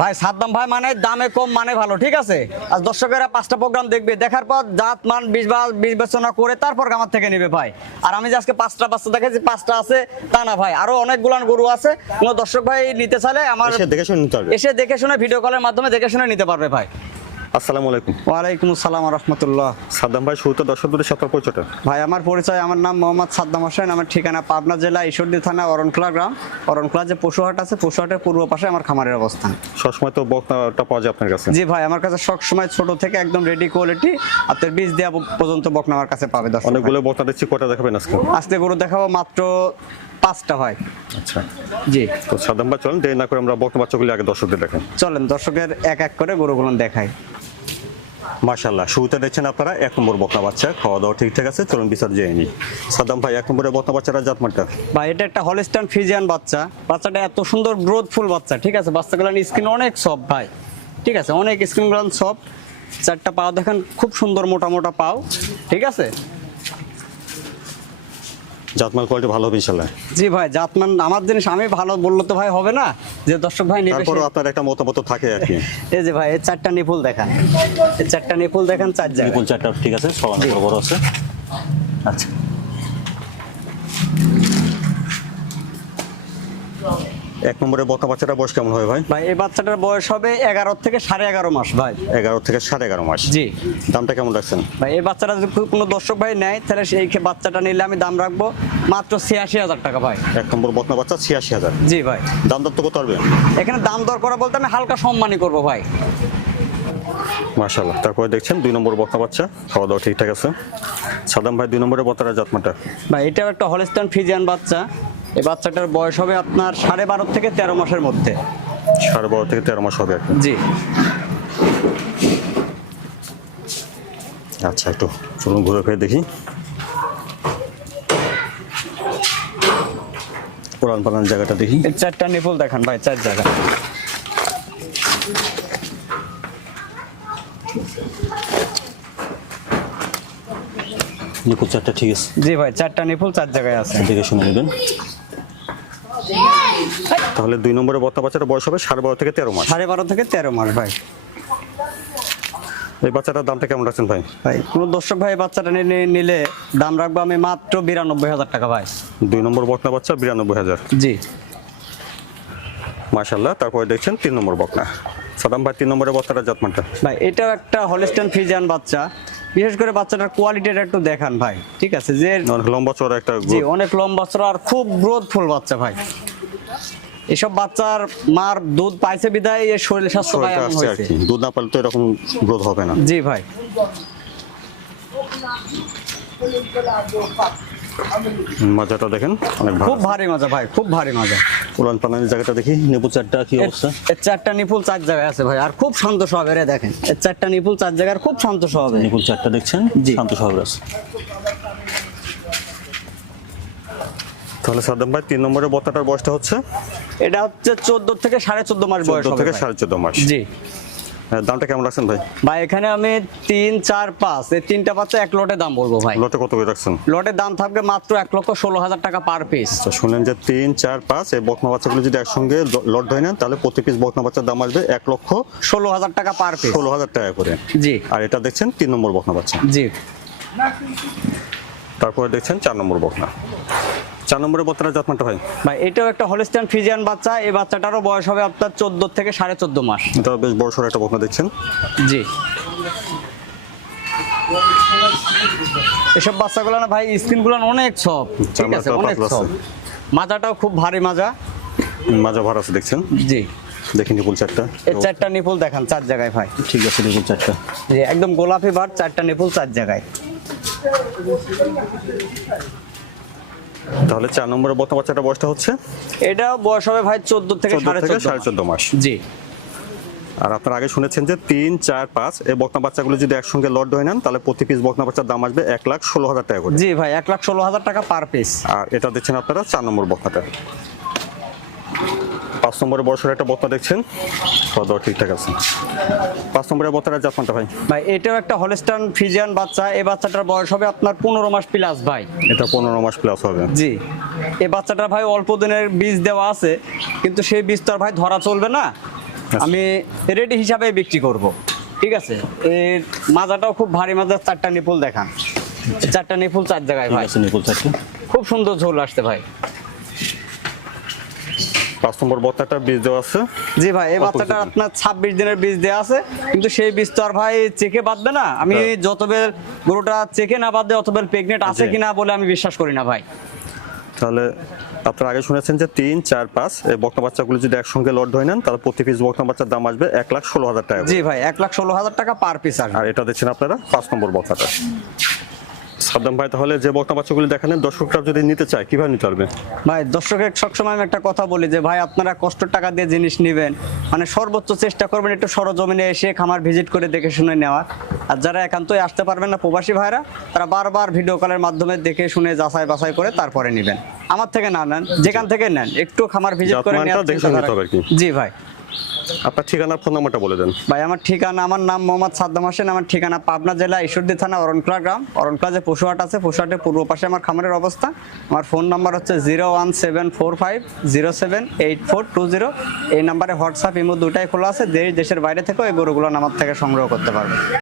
ভাই সাদ্দাম ভাই মানে দামে কম মানে ভালো ঠিক আছে? আর দর্শকেরা পাঁচটা প্রোগ্রাম দেখবে দেখার পর জাত মান বিবেচনা করে তারপর আমার থেকে নেবে ভাই। আর আমি যে আজকে পাঁচটা পাঁচটা দেখেছি পাঁচটা আছে তা না ভাই আরও অনেকগুলান গরু আছে। কোনো দর্শক ভাই নিতে চাইলে আমার দেখে শুনে এসে দেখে শুনে ভিডিও কলের মাধ্যমে দেখে শুনে নিতে পারবে ভাই। আসসালামু আলাইকুম। ওয়ালাইকুম আসসালাম রহমতুল্লাহ। সাদ্দাম ভাই শুরুতে দর্শকদের সাথে পরিচয়টা। ভাই আমার পরিচয় আমার নাম মোহাম্মদ সাদ্দাম হোসেন আমার ঠিকানা পাবনা জেলা ঈশ্বরদী থানা অরণখোলা গ্রাম। অরণখোলা যে পশুহাট আছে পশুহাটের পূর্ব পাশে আমার খামারের অবস্থান। সবসময় তো বক্তাটা পাওয়া যায় আপনার কাছে। জি ভাই আমার কাছে সব সময় ছোট থেকে একদম রেডি কোয়ালিটি আপনার বীজ দেওয়া পর্যন্ত বকনা আমার কাছে পাবে দর্শক। অনেকগুলো বক্তা দেখছি কটা দেখাবেন আজকে? আজকে গরু দেখাবো মাত্র পাঁচটা ভাই আচ্ছা। জি। তো সাদ্দাম ভাই চলেন দেরি না করে আমরা বক্তা বাচ্চাগুলি আগে দর্শকদের দেখেন চলেন দর্শকের এক এক করে গরুগুলো দেখাই। মাশাল্লাহ শুরুতে দেখছেন আপনারা, এক নম্বর বকনা বাচ্চা খাওয়া দাওয়া ঠিকঠাক আছে, চলুন বিচার জেনে নিই। সাদ্দাম ভাই, এক নম্বরের বকনা বাচ্চারা জাতমানটা? ভাই, এটা একটা হলিস্টান ফিজিয়ান বাচ্চা। বাচ্চাটা এত সুন্দর গ্রোথফুল বাচ্চা, ঠিক আছে? বাচ্চাগুলোর স্কিন অনেক সব ভাই, ঠিক আছে? অনেক স্কিনগুলো সব চারটা পাও দেখেন, খুব সুন্দর মোটা মোটা পাও, ঠিক আছে? জাতমাল কোয়ালিটি ভালো হবে ইনশাল্লাহ। জি ভাই জাতমান আমার জিনিস আমি ভালো বললে তো ভাই হবে না। যে দর্শক ভাই নেবে তারপরও আপনার একটা মতামত থাকে আর কি। এই যে ভাই এই চারটা নিপুল দেখান। এই চারটা নিপুল দেখান চার জায়গায়। বিপুল চারটা ঠিক আছে সমান বড় আছে। আচ্ছা। এক নম্বরে বকনা বাচ্চাটা বয়স কেমন হবে ভাই? ভাই এই বাচ্চাটার বয়স হবে এগারো থেকে সাড়ে এগারো মাস ভাই। এগারো থেকে সাড়ে এগারো মাস। জি। দামটা কেমন রাখছেন? ভাই এই বাচ্চাটা যদি কোনো দর্শক ভাই নেয় তাহলে সেই বাচ্চাটা নিলে আমি দাম রাখব মাত্র ছিয়াশি হাজার টাকা ভাই। এক নম্বর বকনা বাচ্চা ছিয়াশি হাজার। জি ভাই। দাম দর তো কত পারবেন এখানে দাম দর করা বলতে আমি হালকা সম্মানই করব ভাই। মাশাল্লাহ তারপরে দেখছেন দুই নম্বর বকনা বাচ্চা খাওয়া দাওয়া ঠিকঠাক আছে। সাদাম ভাই দুই নম্বরের বতারা জাতমাটা? ভাই এটাও একটা হলিস্টান ফিজিয়ান বাচ্চা। এই বাচ্চাটার বয়স হবে আপনার সাড়ে বারো থেকে তেরো মাসের মধ্যে। সাড়ে বারো থেকে তেরো মাস হবে জি। আচ্ছা একটু চলুন ঘুরে ফিরে দেখি। পুরান পালান জায়গাটা দেখি। চারটা নিপুল দেখান ভাই চার জায়গা। নিকুল চারটা ঠিক আছে। জি ভাই চারটা নিপুল চার জায়গায় আছে। দেখে শুনে নেবেন। তাহলে দুই নম্বরের বত্তা বাচ্চাটা বয়স হবে সাড়ে বারো থেকে তেরো মাস। সাড়ে বারো থেকে তেরো মাস ভাই। এই বাচ্চাটার দামটা কেমন রাখছেন ভাই? ভাই কোনো দর্শক ভাই বাচ্চাটা নিলে- নিলে দাম রাখব আমি মাত্র বিরানব্বই হাজার টাকা ভাই। দুই নম্বর বকনা বাচ্চা বিরানব্বই হাজার। জি। মাশাল্লাহ তারপরে দেখছেন তিন নম্বর বকনা। সাদাম ভাই তিন নম্বরের বত্তাটা জাতমানটা। ভাই এটাও একটা হলিস্টান ফিজিয়ান বাচ্চা। বিশেষ করে বাচ্চাটার কোয়ালিটিটা একটু দেখান ভাই ঠিক আছে? যে অনেক লম্বা চড়া একটা জি অনেক লম্বা চড়া আর খুব গ্রোথফুল বাচ্চা ভাই। এসব বাচ্চার মার দুধ পাইছে বিদায় এর শরীর স্বাস্থ্য ভাই হয়েছে দুধ না পেলে তো এরকম গ্রোথ হবে না। জি ভাই। মাজাটা দেখেন অনেক খুব ভারী মজা ভাই খুব ভারী মজা। পুরান পানানের জায়গাটা দেখি নেবু চারটা কি অবস্থা? এর চারটা নিপুল চার জায়গায় আছে ভাই আর খুব শান্ত স্বভাবের দেখেন। এর চারটা নিপুল চার জায়গার খুব শান্ত স্বভাবের নিকুল চারটা দেখছেন। শান্ত শহর আছে। তাহলে সাদ্দাম ভাই তিন নম্বরের বত্তাটার বয়সটা হচ্ছে? এটা হচ্ছে চোদ্দ থেকে সাড়ে চোদ্দ মাস বয়স থেকে সাড়ে চোদ্দ মাস। জি। দামটা কেমন রাখছেন ভাই? ভাই এখানে আমি তিন চার পাঁচ এই তিনটা বাচ্চা এক লটে দাম বলব ভাই। লটে কত করে রাখছেন? লটের দাম থাকবে মাত্র এক লক্ষ ষোলো হাজার টাকা পার পিস তো শুনলেন যে তিন চার পাঁচ এই বকনা বাচ্চাগুলো যদি একসঙ্গে লট ধরে নেন তাহলে প্রতি পিস বকনা বাচ্চার দাম আসবে এক লক্ষ ষোলো হাজার টাকা পার পিস ষোলো হাজার টাকা করে। জি। আর এটা দেখছেন তিন নম্বর বকনা বাচ্চা। জি। তারপরে দেখছেন চার নম্বর বকনা। চার নম্বরের বত্তাটা জাতমানটা ভাই? ভাই এটাও একটা হলিস্টান ফিজিয়ান বাচ্চা। এই বাচ্চাটারও বয়স হবে আপনার চোদ্দ থেকে সাড়ে চোদ্দ মাস। এটা বেশ বড় সড়ো একটা বকনা দেখছেন। জি। এসব বাচ্চাগুলো না ভাই স্কিনগুলো অনেক সব ঠিক আছে অনেক সব মাজাটাও খুব ভারী মাজা। মাজা ভার আছে দেখছেন? জি। দেখি নিপুল চারটা। এর চারটা নিপুল দেখান চার জায়গায় ভাই। ঠিক আছে নিপুল চারটা। জি একদম গোলাপি ভার চারটা নিপুল চার জায়গায়। তাহলে চার নম্বরে বত বাচ্চাটা বয়সটা হচ্ছে? এটা বয়স হবে ভাই চোদ্দ থেকে সাড়ে চোদ্দ মাস। জি। আর আপনারা আগে শুনেছেন যে তিন চার পাঁচ এই বকনা বাচ্চাগুলো যদি একসঙ্গে লট ধরে নেন তাহলে প্রতি পিস বকনা বাচ্চার দাম আসবে এক লাখ ষোলো হাজার টাকা করে। জি ভাই এক লাখ ষোলো হাজার টাকা পার পিস আর এটা দেখছেন আপনারা চার নম্বর বকনাটা পাঁচ নম্বরের বছর একটা বকনা দেখছেন? খাওয়া দাওয়া ঠিকঠাক আছে। পাঁচ নম্বরের জাতমানটা ভাই। ভাই এটাও একটা হলিস্টান ফিজিয়ান বাচ্চা। এই বাচ্চাটার বয়স হবে আপনার পনেরো মাস প্লাস ভাই। এটা পনেরো মাস প্লাস হবে। জি। এই বাচ্চাটার ভাই অল্প দিনের বীজ দেওয়া আছে কিন্তু সেই বীজ তো আর ভাই ধরা চলবে না। আমি রেডি হিসাবে বিক্রি করব। ঠিক আছে? এর মাজাটাও খুব ভারী মাজার চারটা নিপুল দেখান। চারটা নিপুল চার জায়গায় ভাই। নিপুল চারটে। খুব সুন্দর ঝোল আসতে ভাই। পাঁচ নম্বর বীজ দেওয়া আছে। জি ভাই এই বাচ্চাটা আপনার ছাব্বিশ দিনের বীজ দেওয়া আছে কিন্তু সেই বীজ তো আর ভাই চেকে বাঁধবে না। আমি হ্যাঁ। গরুটা চেকে না বাঁধবে প্রেগনেন্ট আছে। কিনা বলে আমি বিশ্বাস করি না ভাই। তাহলে আপনারা আগে শুনেছেন যে তিন চার পাঁচ এই বক্তা বাচ্চাগুলো যদি একসঙ্গে লট হয়ে নেন তাহলে প্রতি পিস বক্তা বাচ্চার দাম আসবে এক লাখ ষোলো হাজার টাকা জি ভাই এক লাখ ষোলো হাজার টাকা পার পিস আর এটা দেখছেন আপনারা পাঁচ নম্বর বক্তাটা সাদ্দাম ভাই তাহলে যে বাচ্চাগুলি দেখালেন দর্শকরা যদি নিতে চায় কীভাবে নিতে পারবে? ভাই দর্শকের সবসময় আমি একটা কথা বলি যে ভাই আপনারা কষ্ট টাকা দিয়ে জিনিস নেবেন। মানে সর্বোচ্চ চেষ্টা করবেন একটু সরজমিনে এসে খামার ভিজিট করে দেখে শুনে নেওয়ার। আর যারা একান্তই আসতে পারবেন না প্রবাসী ভাইরা তারা বারবার ভিডিও কলের মাধ্যমে দেখে শুনে যাচাই বাছাই করে তারপরে নেবেন। আমার থেকে না নেন যেখান থেকে নেন একটু খামার ভিজিট করে জি ভাই। আপনার ঠিকানা, ফোন নাম্বারটা বলে দেন। ভাই, আমার ঠিকানা, আমার নাম মোহাম্মদ সাদ্দাম হোসেন, আমার ঠিকানা পাবনা জেলা ঈশ্বরদী থানা, অরণকলা গ্রাম। অরণকলা যে পশুহাট আছে, পশুহাটের পূর্ব পাশে আমার খামারের অবস্থা। আমার ফোন নাম্বার হচ্ছে zero one seven four five zero seven eight four two zero. এই নাম্বারে হোয়াটসঅ্যাপ, ইমো দুটাই খোলা আছে। দেশ, দেশের বাইরে থেকেও এই গরুগুলো আমার থেকে সংগ্রহ করতে পারবে।